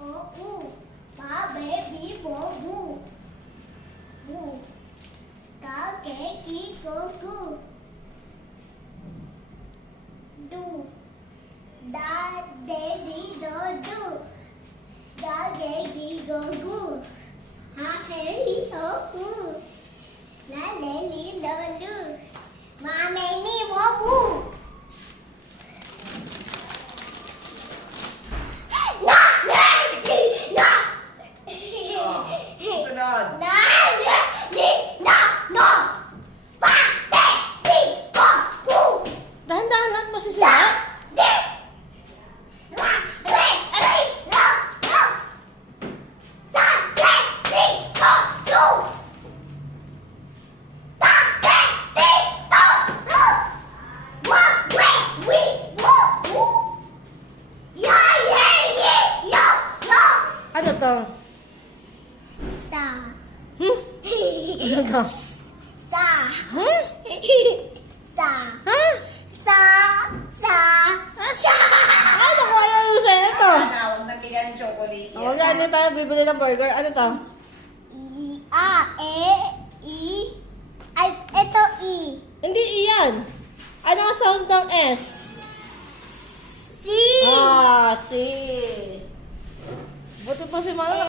U. Ba, be, bi, bo, bu. Bu. Ka, ke, ki, ko, ku. Du. Da, de, di, do, du. Da, ge, gi, go, gu. Ha, he, hi, ho, hu. La, le, li, lo, lu. Ma, me, mi, mo, bu. Na, na, na. Sunod. Na, na, ni, na, no. Pa, te, ti, ko, ku. Dahan-dahan lang masisira. De. La, re, re, lo, lo. Sa, se, si, so, su. Ta, te, ti, to, tu. Wa, we, wi, wo, wu. Ya, ye, ye, yo, yo. Ano to? Sa. Ano to? Sa. Huh? Sa. Ha? Sa. Sa. Sa. Ano ko ayaw yung sa'yo to? Huwag na bigyan chocolate Huwag yan. na tayo bibili ng burger. Ano to? I, a, e, i. Ay, ito i. Hindi iyan. Ano ang sound ng S? Si. Ah, si. Buti pa si Mama.